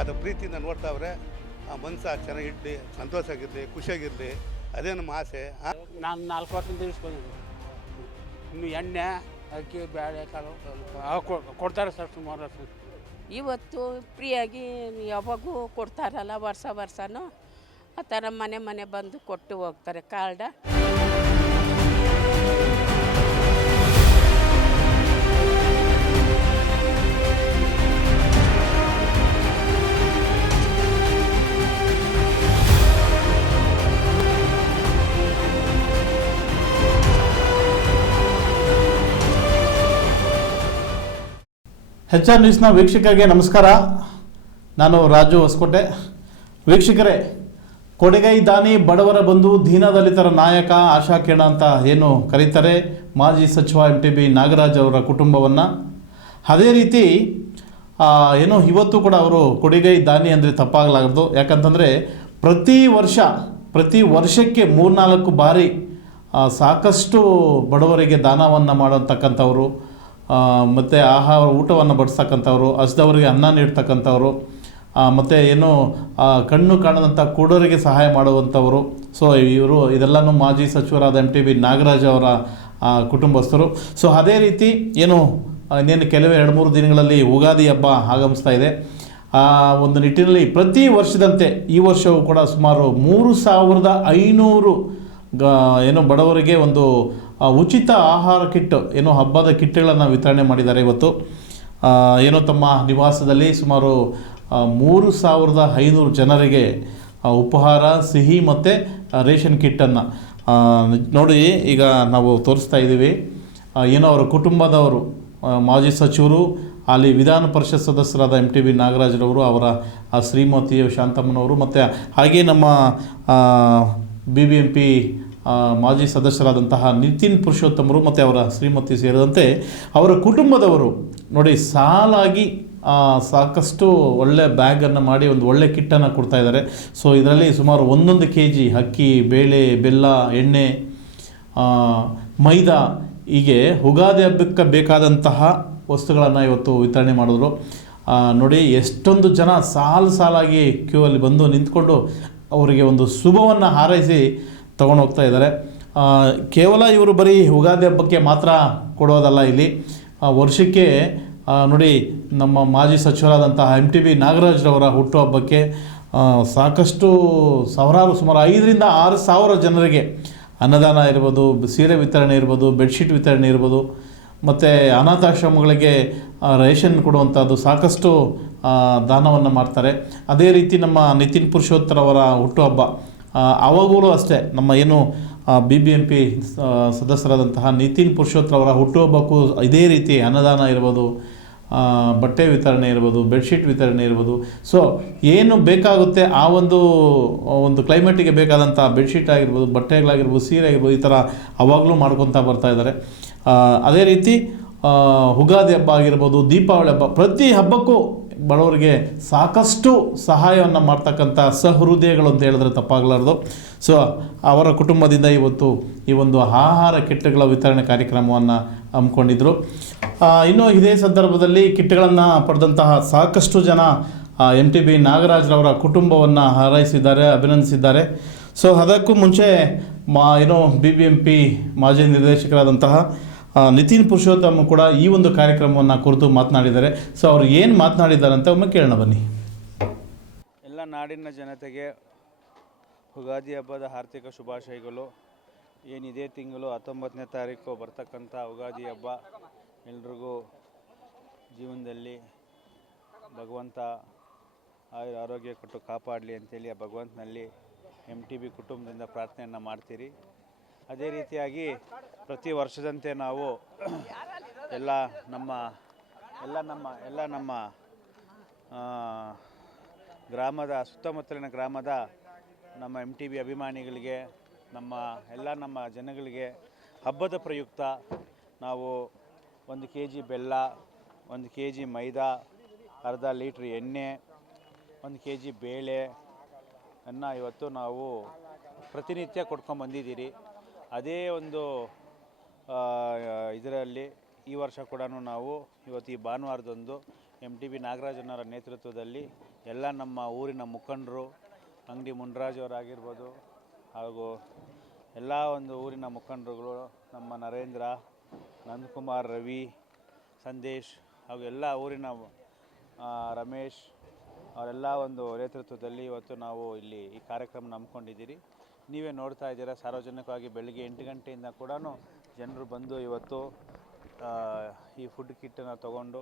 ಅದು ಪ್ರೀತಿಯಿಂದ ನೋಡ್ತಾವ್ರೆ. ಆ ಮನಸ್ಸು ಚೆನ್ನಾಗಿರಲಿ, ಸಂತೋಷವಾಗಿರಲಿ, ಖುಷಿಯಾಗಿರಲಿ, ಅದೇ ನಮ್ಮ ಆಸೆ. ನಾನು 4 ವರ್ಷದಿಂದ ಇಸ್ಕೊಂಡಿದ್ದೀನಿ. ಇನ್ನು ಎಣ್ಣೆ ಅಕ್ಕಿ ಬೇಳೆ ಕಾಳು ಕೊಡ್ತಾರೆ ಸರ್ ಸುಮಾರು ವರ್ಷ. ಇವತ್ತು ಫ್ರೀಯಾಗಿ ಯಾವಾಗೂ ಕೊಡ್ತಾರಲ್ಲ ವರ್ಷನೂ ಆ ಥರ ಮನೆ ಬಂದು ಕೊಟ್ಟು ಹೋಗ್ತಾರೆ ಕಾರ್ಡ. HR ನ್ಯೂಸ್ನ ವೀಕ್ಷಕರಿಗೆ ನಮಸ್ಕಾರ. ನಾನು ರಾಜು ಹೊಸಕೋಟೆ. ವೀಕ್ಷಕರೇ, ಕೊಡುಗೈ ದಾನಿ, ಬಡವರ ಬಂಧು, ದೀನದಲಿತರ ನಾಯಕ, ಆಶಾ ಕಿರಣ ಅಂತ ಏನು ಕರೀತಾರೆ ಮಾಜಿ ಸಚಿವ MTB ನಾಗರಾಜ್ ಅವರ ಕುಟುಂಬವನ್ನು. ಅದೇ ರೀತಿ ಏನೋ ಇವತ್ತು ಕೂಡ ಅವರು ಕೊಡುಗೈ ದಾನಿ ಅಂದರೆ ತಪ್ಪಾಗಲಾಗದು. ಯಾಕಂತಂದರೆ ಪ್ರತಿ ವರ್ಷಕ್ಕೆ 3-4 ಬಾರಿ ಸಾಕಷ್ಟು ಬಡವರಿಗೆ ದಾನವನ್ನು ಮಾಡತಕ್ಕಂಥವ್ರು, ಮತ್ತು ಊಟವನ್ನು ಬಡಿಸ್ತಕ್ಕಂಥವ್ರು, ಹಸಿದವರಿಗೆ ಅನ್ನ ನೀಡ್ತಕ್ಕಂಥವ್ರು, ಮತ್ತು ಏನು ಕಣ್ಣು ಕಾಣದಂಥ ಕುರುಡರಿಗೆ ಸಹಾಯ ಮಾಡುವಂಥವರು. ಸೊ ಇದೆಲ್ಲನೂ ಮಾಜಿ ಸಚಿವರಾದ MTB ನಾಗರಾಜ್ ಅವರ ಕುಟುಂಬಸ್ಥರು. ಸೊ ಅದೇ ರೀತಿ ಏನು ಇನ್ನೇನು ಕೆಲವೇ 2-3 ದಿನಗಳಲ್ಲಿ ಯುಗಾದಿ ಹಬ್ಬ ಆಗಮಿಸ್ತಾ ಇದೆ. ಒಂದು ನಿಟ್ಟಿನಲ್ಲಿ ಪ್ರತಿ ವರ್ಷದಂತೆ ಈ ವರ್ಷವೂ ಕೂಡ ಸುಮಾರು 3500 ಏನು ಬಡವರಿಗೆ ಒಂದು ಉಚಿತ ಆಹಾರ ಕಿಟ್, ಏನೋ ಹಬ್ಬದ ಕಿಟ್ಗಳನ್ನು ವಿತರಣೆ ಮಾಡಿದ್ದಾರೆ. ಇವತ್ತು ಏನೋ ತಮ್ಮ ನಿವಾಸದಲ್ಲಿ ಸುಮಾರು 3500 ಜನರಿಗೆ ಉಪಹಾರ, ಸಿಹಿ ಮತ್ತು ರೇಷನ್ ಕಿಟ್ಟನ್ನು ನೋಡಿ ಈಗ ನಾವು ತೋರಿಸ್ತಾ ಇದ್ದೀವಿ. ಏನೋ ಅವರ ಕುಟುಂಬದವರು, ಮಾಜಿ ಸಚಿವರು, ಅಲ್ಲಿ ವಿಧಾನ ಪರಿಷತ್ ಸದಸ್ಯರಾದ MTB ನಾಗರಾಜ್ರವರು, ಅವರ ಶ್ರೀಮತಿ ಶಾಂತಮ್ಮನವರು, ಮತ್ತು ಹಾಗೆ ನಮ್ಮ BBMP ಮಾಜಿ ಸದಸ್ಯರಾದಂತಹ ನಿತಿನ್ ಪುರುಷೋತ್ತಮರು ಮತ್ತು ಅವರ ಶ್ರೀಮತಿ ಸೇರಿದಂತೆ ಅವರ ಕುಟುಂಬದವರು ನೋಡಿ ಸಾಲಾಗಿ ಸಾಕಷ್ಟು ಒಳ್ಳೆ ಬ್ಯಾಗನ್ನು ಮಾಡಿ ಒಂದು ಒಳ್ಳೆ ಕಿಟ್ಟನ್ನು ಕೊಡ್ತಾ ಇದ್ದಾರೆ. ಸೊ ಇದರಲ್ಲಿ ಸುಮಾರು 1 kg ಅಕ್ಕಿ, ಬೇಳೆ, ಬೆಲ್ಲ, ಎಣ್ಣೆ, ಮೈದಾ, ಹೀಗೆ ಯುಗಾದಿ ಹಬ್ಬಕ್ಕೆ ಬೇಕಾದಂತಹ ವಸ್ತುಗಳನ್ನು ಇವತ್ತು ವಿತರಣೆ ಮಾಡಿದ್ರು. ನೋಡಿ ಎಷ್ಟೊಂದು ಜನ ಸಾಲಾಗಿ ಕ್ಯೂ ಅಲ್ಲಿ ಬಂದು ನಿಂತ್ಕೊಂಡು ಅವರಿಗೆ ಒಂದು ಶುಭವನ್ನು ಹಾರೈಸಿ ತಗೊಂಡು ಹೋಗ್ತಾ ಇದ್ದಾರೆ. ಕೇವಲ ಇವರು ಬರೀ ಯುಗಾದಿ ಹಬ್ಬಕ್ಕೆ ಮಾತ್ರ ಕೊಡೋದಲ್ಲ, ಇಲ್ಲಿ ವರ್ಷಕ್ಕೆ ನೋಡಿ ನಮ್ಮ ಮಾಜಿ ಸಚಿವರಾದಂತಹ MTB ನಾಗರಾಜ್ರವರ ಹುಟ್ಟುಹಬ್ಬಕ್ಕೆ ಸಾಕಷ್ಟು ಸುಮಾರು 5,000-6,000 ಸಾವಿರ ಜನರಿಗೆ ಅನ್ನದಾನ ಇರ್ಬೋದು, ಸೀರೆ ವಿತರಣೆ ಇರ್ಬೋದು, ಬೆಡ್ಶೀಟ್ ವಿತರಣೆ ಇರ್ಬೋದು, ಮತ್ತು ಅನಾಥಾಶ್ರಮಗಳಿಗೆ ರೇಷನ್ ಕೊಡುವಂಥದ್ದು ಸಾಕಷ್ಟು ದಾನವನ್ನು ಮಾಡ್ತಾರೆ. ಅದೇ ರೀತಿ ನಮ್ಮ ನಿತಿನ್ ಪುರುಷೋತ್ತರವರ ಹುಟ್ಟುಹಬ್ಬ ಅವಾಗಲೂ ಅಷ್ಟೇ ನಮ್ಮ ಏನು BBMP ಸದಸ್ಯರಾದಂತಹ ನಿತಿನ್ ಪುರುಷೋತ್ತರವರ ಹುಟ್ಟುಹಬ್ಬಕ್ಕೂ ಇದೇ ರೀತಿ ಅನ್ನದಾನ ಇರ್ಬೋದು, ಬಟ್ಟೆ ವಿತರಣೆ ಇರ್ಬೋದು, ಬೆಡ್ಶೀಟ್ ವಿತರಣೆ ಇರ್ಬೋದು. ಸೊ ಏನು ಬೇಕಾಗುತ್ತೆ ಆ ಒಂದು ಕ್ಲೈಮೇಟಿಗೆ ಬೇಕಾದಂಥ ಬೆಡ್ಶೀಟ್ ಆಗಿರ್ಬೋದು, ಬಟ್ಟೆಗಳಾಗಿರ್ಬೋದು, ಸೀರೆ ಆಗಿರ್ಬೋದು, ಈ ಥರ ಅವಾಗಲೂ ಮಾಡ್ಕೊತಾ ಬರ್ತಾ ಇದ್ದಾರೆ. ಅದೇ ರೀತಿ ಯುಗಾದಿ ಹಬ್ಬ ಆಗಿರ್ಬೋದು, ದೀಪಾವಳಿ ಹಬ್ಬ, ಪ್ರತಿ ಹಬ್ಬಕ್ಕೂ ಬಡವರಿಗೆ ಸಾಕಷ್ಟು ಸಹಾಯವನ್ನು ಮಾಡ್ತಕ್ಕಂಥ ಸಹೃದಯಗಳು ಅಂತ ಹೇಳಿದ್ರೆ ತಪ್ಪಾಗಲಾರ್ದು. ಸೊ ಅವರ ಕುಟುಂಬದಿಂದ ಇವತ್ತು ಈ ಒಂದು ಆಹಾರ ಕಿಟ್ಗಳ ವಿತರಣೆ ಕಾರ್ಯಕ್ರಮವನ್ನು ಹಮ್ಮಿಕೊಂಡಿದ್ದರು. ಇನ್ನು ಇದೇ ಸಂದರ್ಭದಲ್ಲಿ ಕಿಟ್ಗಳನ್ನು ಪಡೆದಂತಹ ಸಾಕಷ್ಟು ಜನ MTB ನಾಗರಾಜ್ರವರ ಕುಟುಂಬವನ್ನು ಹಾರೈಸಿದ್ದಾರೆ, ಅಭಿನಂದಿಸಿದ್ದಾರೆ. ಸೊ ಅದಕ್ಕೂ ಮುಂಚೆ BBMP ಮಾಜಿ ನಿರ್ದೇಶಕರಾದಂತಹ ನಿತಿನ್ ಪುರುಷೋತ್ತಮ ಕೂಡ ಈ ಒಂದು ಕಾರ್ಯಕ್ರಮವನ್ನು ಕುರಿತು ಮಾತನಾಡಿದ್ದಾರೆ. ಸೊ ಅವರು ಏನು ಮಾತನಾಡಿದ್ದಾರೆ ಅಂತ ಒಮ್ಮೆ ಕೇಳೋಣ ಬನ್ನಿ. ಎಲ್ಲ ನಾಡಿನ ಜನತೆಗೆ ಯುಗಾದಿ ಹಬ್ಬದ ಆರ್ಥಿಕ ಶುಭಾಶಯಗಳು. ಏನಿದೆ ತಿಂಗಳು 19ನೇ ತಾರೀಕು ಬರ್ತಕ್ಕಂಥ ಯುಗಾದಿ ಹಬ್ಬ ಎಲ್ರಿಗೂ ಜೀವನದಲ್ಲಿ ಭಗವಂತ ಆರೋಗ್ಯ ಕೊಟ್ಟು ಕಾಪಾಡಲಿ ಅಂತೇಳಿ ಆ ಭಗವಂತನಲ್ಲಿ MTB ಕುಟುಂಬದಿಂದ ಪ್ರಾರ್ಥನೆಯನ್ನು ಮಾಡ್ತೀರಿ. ಅದೇ ರೀತಿಯಾಗಿ ಪ್ರತಿ ವರ್ಷದಂತೆ ನಾವು ಎಲ್ಲ ನಮ್ಮ ಗ್ರಾಮದ ಸುತ್ತಮುತ್ತಲಿನ ಗ್ರಾಮದ ನಮ್ಮ MTB ಅಭಿಮಾನಿಗಳಿಗೆ, ನಮ್ಮ ಜನಗಳಿಗೆ ಹಬ್ಬದ ಪ್ರಯುಕ್ತ ನಾವು 1 kg ಬೆಲ್ಲ, 1 kg ಮೈದಾ, ಅರ್ಧ ಲೀಟ್ರ್ ಎಣ್ಣೆ, 1 kg ಬೇಳೆ ಅನ್ನು ಇವತ್ತು ನಾವು ಪ್ರತಿನಿತ್ಯ ಕೊಡ್ಕೊಂಬಂದಿದ್ದೀರಿ. ಅದೇ ಒಂದು ಇದರಲ್ಲಿ ಈ ವರ್ಷ ಕೂಡ ನಾವು ಇವತ್ತು ಈ ಭಾನುವಾರದಂದು MTB ನಾಗರಾಜನವರ ನೇತೃತ್ವದಲ್ಲಿ ಎಲ್ಲ ನಮ್ಮ ಊರಿನ ಮುಖಂಡರು, ಅಂಗಡಿ ಮುನ್ರಾಜ್ ಅವರಾಗಿರ್ಬೋದು, ಹಾಗೂ ಎಲ್ಲ ಒಂದು ಊರಿನ ಮುಖಂಡರುಗಳು, ನಮ್ಮ ನರೇಂದ್ರ, ನಂದಕುಮಾರ್, ರವಿ, ಸಂದೇಶ್ ಹಾಗೂ ಎಲ್ಲ ಊರಿನ ರಮೇಶ್ ಅವರೆಲ್ಲ ಒಂದು ನೇತೃತ್ವದಲ್ಲಿ ಇವತ್ತು ನಾವು ಇಲ್ಲಿ ಈ ಕಾರ್ಯಕ್ರಮ ನಂಬ್ಕೊಂಡಿದ್ದೀರಿ. ನೀವೇ ನೋಡ್ತಾ ಇದ್ದೀರಾ, ಸಾರ್ವಜನಿಕವಾಗಿ ಬೆಳಗ್ಗೆ 8 ಗಂಟೆಯಿಂದ ಕೂಡ ಜನರು ಬಂದು ಇವತ್ತು ಈ ಫುಡ್ ಕಿಟ್ಟನ್ನು ತಗೊಂಡು,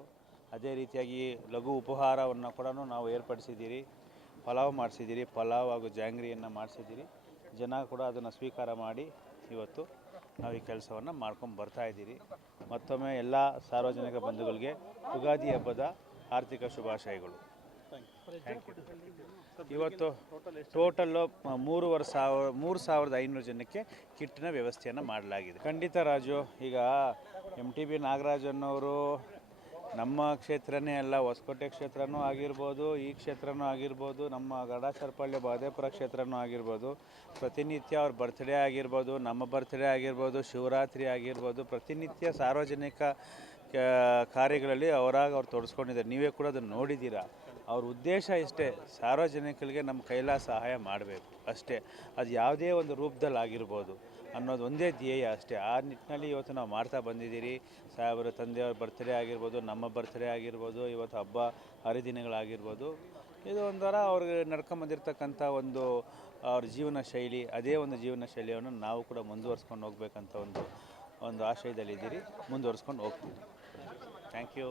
ಅದೇ ರೀತಿಯಾಗಿ ಲಘು ಉಪಹಾರವನ್ನು ಕೂಡ ನಾವು ಏರ್ಪಡಿಸಿದ್ದೀರಿ. ಪಲಾವ್ ಮಾಡಿಸಿದ್ದೀರಿ, ಪಲಾವ್ ಹಾಗೂ ಜಾಂಗ್ರಿಯನ್ನು ಮಾಡಿಸಿದ್ದೀರಿ. ಜನ ಕೂಡ ಅದನ್ನು ಸ್ವೀಕಾರ ಮಾಡಿ ಇವತ್ತು ನಾವು ಈ ಕೆಲಸವನ್ನು ಮಾಡ್ಕೊಂಡು ಬರ್ತಾಯಿದ್ದೀರಿ. ಮತ್ತೊಮ್ಮೆ ಎಲ್ಲ ಸಾರ್ವಜನಿಕ ಬಂಧುಗಳಿಗೆ ಯುಗಾದಿ ಹಬ್ಬದ ಆರ್ಥಿಕ ಶುಭಾಶಯಗಳು. Thank you. ಇವತ್ತು ಟೋಟಲ್ಲು 3,500 ಜನಕ್ಕೆ ಕಿಟ್ಟಿನ ವ್ಯವಸ್ಥೆಯನ್ನು ಮಾಡಲಾಗಿದೆ. ಖಂಡಿತ ರಾಜು, ಈಗ MTB ನಾಗರಾಜನವರು ನಮ್ಮ ಕ್ಷೇತ್ರನೇ ಅಲ್ಲ, ಹೊಸಕೋಟೆ ಕ್ಷೇತ್ರನೂ ಆಗಿರ್ಬೋದು, ಈ ಕ್ಷೇತ್ರನೂ ಆಗಿರ್ಬೋದು, ನಮ್ಮ ಗಡಾಚರಪಳ್ಳಿ ಬಾದೇಪುರ ಕ್ಷೇತ್ರನೂ ಆಗಿರ್ಬೋದು, ಪ್ರತಿನಿತ್ಯ ಅವ್ರ ಬರ್ತ್ಡೇ ಆಗಿರ್ಬೋದು, ನಮ್ಮ ಬರ್ತ್ಡೇ ಆಗಿರ್ಬೋದು, ಶಿವರಾತ್ರಿ ಆಗಿರ್ಬೋದು, ಪ್ರತಿನಿತ್ಯ ಸಾರ್ವಜನಿಕ ಕಾರ್ಯಗಳಲ್ಲಿ ಅವ್ರು ತೊಡಸ್ಕೊಂಡಿದ್ದಾರೆ. ನೀವೇ ಕೂಡ ಅದನ್ನು ನೋಡಿದ್ದೀರಾ. ಅವ್ರ ಉದ್ದೇಶ ಇಷ್ಟೇ, ಸಾರ್ವಜನಿಕರಿಗೆ ನಮ್ಮ ಕೈಲಾದ ಸಹಾಯ ಮಾಡಬೇಕು ಅಷ್ಟೇ. ಅದು ಯಾವುದೇ ಒಂದು ರೂಪದಲ್ಲಿ ಆಗಿರ್ಬೋದು ಅನ್ನೋದು ಒಂದೇ ಧ್ಯೇಯ ಅಷ್ಟೇ. ಆ ನಿಟ್ಟಿನಲ್ಲಿ ಇವತ್ತು ನಾವು ಮಾಡ್ತಾ ಬಂದಿದ್ದೀರಿ. ಸಾಹೇಬರ ತಂದೆಯವ್ರ ಬರ್ತ್ಡೇ ಆಗಿರ್ಬೋದು, ನಮ್ಮ ಬರ್ತ್ಡೇ ಆಗಿರ್ಬೋದು, ಇವತ್ತು ಹಬ್ಬ ಹರಿದಿನಗಳಾಗಿರ್ಬೋದು, ಇದು ಒಂಥರ ಅವ್ರಿಗೆ ನಡ್ಕೊಂಬಂದಿರ್ತಕ್ಕಂಥ ಅವ್ರ ಜೀವನ ಶೈಲಿ. ಅದೇ ಒಂದು ಜೀವನ ಶೈಲಿಯನ್ನು ನಾವು ಕೂಡ ಮುಂದುವರ್ಸ್ಕೊಂಡು ಹೋಗ್ಬೇಕಂತ ಒಂದು ಆಶಯದಲ್ಲಿದ್ದೀರಿ. ಮುಂದುವರ್ಸ್ಕೊಂಡು ಹೋಗ್ತೀವಿ. Thank you.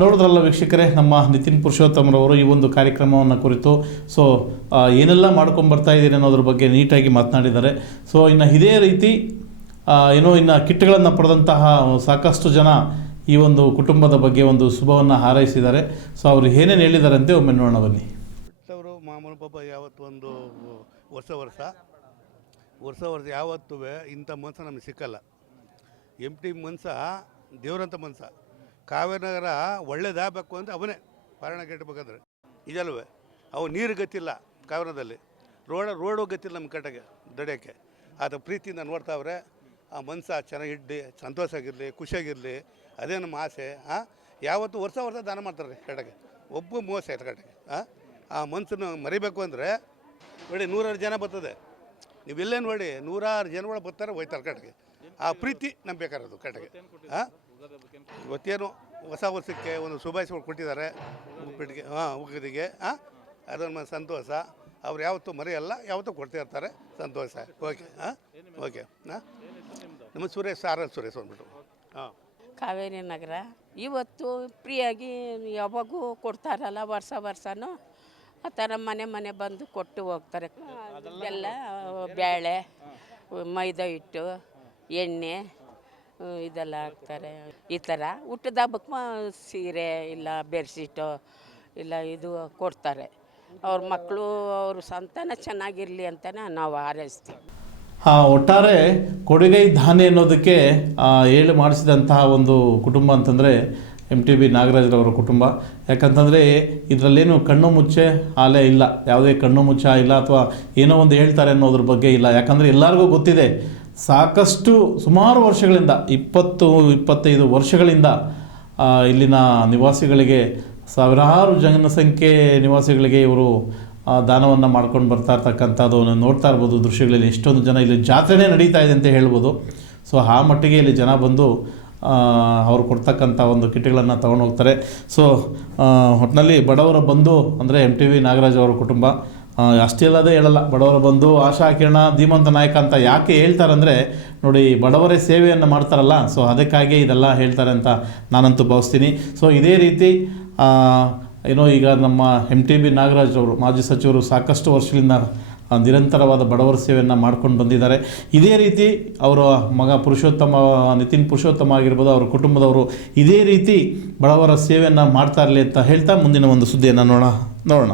ನೋಡಿದ್ರಲ್ಲ ವೀಕ್ಷಕರೇ, ನಮ್ಮ ನಿತಿನ್ ಪುರುಷೋತ್ತಮರವರು ಈ ಒಂದು ಕಾರ್ಯಕ್ರಮವನ್ನು ಕುರಿತು ಏನೆಲ್ಲ ಮಾಡ್ಕೊಂಬರ್ತಾ ಇದ್ದೀರಿ ಅನ್ನೋದ್ರ ಬಗ್ಗೆ ನೀಟಾಗಿ ಮಾತನಾಡಿದ್ದಾರೆ. ಇನ್ನು ಇದೇ ರೀತಿ ಇನ್ನು ಕಿಟ್ಗಳನ್ನು ಪಡೆದಂತಹ ಸಾಕಷ್ಟು ಜನ ಈ ಒಂದು ಕುಟುಂಬದ ಬಗ್ಗೆ ಒಂದು ಶುಭವನ್ನು ಹಾರೈಸಿದ್ದಾರೆ. ಅವರು ಏನೇನು ಹೇಳಿದಾರಂತೆ ಒಮ್ಮೆ ನೋಡೋಣ ಬನ್ನಿ. ಅವರು ಮಾಮೂಲು ಪಾಪ ಯಾವತ್ತು ಒಂದು ವರ್ಷ ಯಾವತ್ತೂ ಇಂಥ ಮನಸ್ಸು ನಮಗೆ ಸಿಕ್ಕಲ್ಲ. MTB ಮನಸ್ಸ ದೇವರಂಥ ಮನಸ್ಸ. ಕಾವೇರಿನಗರ ಒಳ್ಳೇದಾಗಬೇಕು ಅಂತ ಅವನೇ ಪಾರಣ ಕೆಟ್ಟಬೇಕಾದ್ರೆ ಇದಲ್ವೇ. ಅವು ನೀರು ಗತಿಲ್ಲ ಕಾವೇರದಲ್ಲಿ, ರೋಡು ಗತಿಲ್ಲ ನಮ್ಮ ಕಟ್ಟಗೆ ದಡಿಯೋಕ್ಕೆ. ಅದು ಪ್ರೀತಿಯಿಂದ ನೋಡ್ತಾವ್ರೆ. ಆ ಮನಸ್ಸ ಚೆನ್ನಾಗಿಡ್ಲಿ, ಸಂತೋಷ ಆಗಿರಲಿ, ಖುಷಿಯಾಗಿರಲಿ, ಅದೇ ನಮ್ಮ ಆಸೆ. ಯಾವತ್ತು ವರ್ಷ ದಾನ ಮಾಡ್ತಾರೆ ಕಡೆಗೆ. ಒಬ್ಬ ಮೋಸ ಆಯ್ತು ಕಡೆಗೆ. ಆ ಮನಸ್ಸನ್ನು ಮರಿಬೇಕು ಅಂದರೆ ನೋಡಿ 100 ಜನ ಬರ್ತದೆ. ನೀವೆಲ್ಲೇ ನೋಡಿ 100 ಜನಗಳು ಬರ್ತಾರೆ, ಹೋಯ್ತಾರೆ ಕಡೆಗೆ. ಆ ಪ್ರೀತಿ ನಮ್ಗೆ ಬೇಕಾರದು ಕಡೆಗೆ. ಇವತ್ತೇನು ಹೊಸ ವರ್ಷಕ್ಕೆ ಒಂದು ಶುಭಾಶಯಗಳು ಕೊಟ್ಟಿದ್ದಾರೆ ಉಪ್ಪಿಟ್ಟಿಗೆ, ಉಗ್ಗದಿಗೆ. ಅದನ್ನು ಸಂತೋಷ. ಅವ್ರು ಯಾವತ್ತೂ ಮರೆಯಲ್ಲ, ಯಾವತ್ತೂ ಕೊಡ್ತಾ ಇರ್ತಾರೆ. ಸಂತೋಷ. ಓಕೆ. ಓಕೆ. ನಮ್ಮ ಸುರೇಶ್ ಅಂದ್ಬಿಟ್ಟು. ಕಾವೇರಿ ನಗರ ಇವತ್ತು ಫ್ರೀಯಾಗಿ ಯಾವಾಗೂ ಕೊಡ್ತಾರಲ್ಲ, ವರ್ಷನೂ ಆ ಥರ ಮನೆ ಬಂದು ಕೊಟ್ಟು ಹೋಗ್ತಾರೆ. ಎಲ್ಲ ಬೇಳೆ, ಮೈದಾ ಹಿಟ್ಟು, ಎಣ್ಣೆ ಇದೆಲ್ಲ ಹಾಕ್ತಾರೆ. ಈ ಥರ ಹುಟ್ಟದ ಹಬ್ಬಕ್ಕೆ ಸೀರೆ ಇಲ್ಲ ಬೆಡ್ಶೀಟು ಇಲ್ಲ ಇದು ಕೊಡ್ತಾರೆ. ಅವ್ರ ಮಕ್ಕಳು ಅವ್ರ ಸಂತಾನ ಚೆನ್ನಾಗಿರಲಿ ಅಂತಲೇ ನಾವು ಹಾರೈಸ್ತೀವಿ. ಒಟ್ಟಾರೆ ಕೊಡುಗೈ ದಾನಿ ಅನ್ನೋದಕ್ಕೆ ಹೇಳಿ ಮಾಡಿಸಿದಂತಹ ಒಂದು ಕುಟುಂಬ ಅಂತಂದರೆ MTB ನಾಗರಾಜ್ರವರ ಕುಟುಂಬ. ಯಾಕಂತಂದರೆ ಇದರಲ್ಲೇನು ಕಣ್ಣು ಮುಚ್ಚೆ ಹಾಲೇ ಇಲ್ಲ, ಯಾವುದೇ ಕಣ್ಣು ಮುಚ್ಚ ಇಲ್ಲ ಅಥವಾ ಏನೋ ಒಂದು ಹೇಳ್ತಾರೆ ಅನ್ನೋದ್ರ ಬಗ್ಗೆ ಇಲ್ಲ. ಯಾಕಂದರೆ ಎಲ್ಲರಿಗೂ ಗೊತ್ತಿದೆ, ಸಾಕಷ್ಟು ಸುಮಾರು ವರ್ಷಗಳಿಂದ 20-25 ವರ್ಷಗಳಿಂದ ಇಲ್ಲಿನ ನಿವಾಸಿಗಳಿಗೆ, ಸಾವಿರಾರು ಜನಸಂಖ್ಯೆ ನಿವಾಸಿಗಳಿಗೆ ಇವರು ದಾನವನ್ನು ಮಾಡ್ಕೊಂಡು ಬರ್ತಾ ಇರ್ತಕ್ಕಂಥದ್ದು ನೋಡ್ತಾ ಇರ್ಬೋದು ದೃಶ್ಯಗಳಲ್ಲಿ. ಎಷ್ಟೊಂದು ಜನ ಇಲ್ಲಿ ಜಾತ್ರೆನೇ ನಡೀತಾ ಇದೆ ಅಂತ ಹೇಳ್ಬೋದು. ಆ ಮಟ್ಟಿಗೆ ಇಲ್ಲಿ ಜನ ಬಂದು ಅವ್ರು ಕೊಡ್ತಕ್ಕಂಥ ಒಂದು ಕಿಟ್ಗಳನ್ನು ತೊಗೊಂಡು ಹೋಗ್ತಾರೆ. ಒಟ್ಟಿನಲ್ಲಿ ಬಡವರ ಬಂಧು ಅಂದರೆ MTB ನಾಗರಾಜ್ ಅವರ ಕುಟುಂಬ. ಅಷ್ಟೇ ಅಲ್ಲದೆ ಹೇಳಲ್ಲ, ಬಡವರ ಬಂಧು, ಆಶಾ ಕಿರಣ, ಧೀಮಂತ ನಾಯಕ ಅಂತ ಯಾಕೆ ಹೇಳ್ತಾರಂದರೆ ನೋಡಿ, ಬಡವರೇ ಸೇವೆಯನ್ನು ಮಾಡ್ತಾರಲ್ಲ, ಅದಕ್ಕಾಗಿ ಇದೆಲ್ಲ ಹೇಳ್ತಾರೆ ಅಂತ ನಾನಂತೂ ಭಾವಿಸ್ತೀನಿ. ಇದೇ ರೀತಿ ಈಗ ನಮ್ಮ MTB ನಾಗರಾಜ್ ಅವರು ಮಾಜಿ ಸಚಿವರು ಸಾಕಷ್ಟು ವರ್ಷಗಳಿಂದ ನಿರಂತರವಾದ ಬಡವರ ಸೇವೆಯನ್ನು ಮಾಡ್ಕೊಂಡು ಬಂದಿದ್ದಾರೆ. ಇದೇ ರೀತಿ ಅವರ ಮಗ ನಿತಿನ್ ಪುರುಷೋತ್ತಮ ಆಗಿರ್ಬೋದು, ಅವರ ಕುಟುಂಬದವರು ಇದೇ ರೀತಿ ಬಡವರ ಸೇವೆಯನ್ನು ಮಾಡ್ತಾ ಇರಲಿ ಅಂತ ಹೇಳ್ತಾ ಮುಂದಿನ ಒಂದು ಸುದ್ದಿಯನ್ನು ನೋಡೋಣ.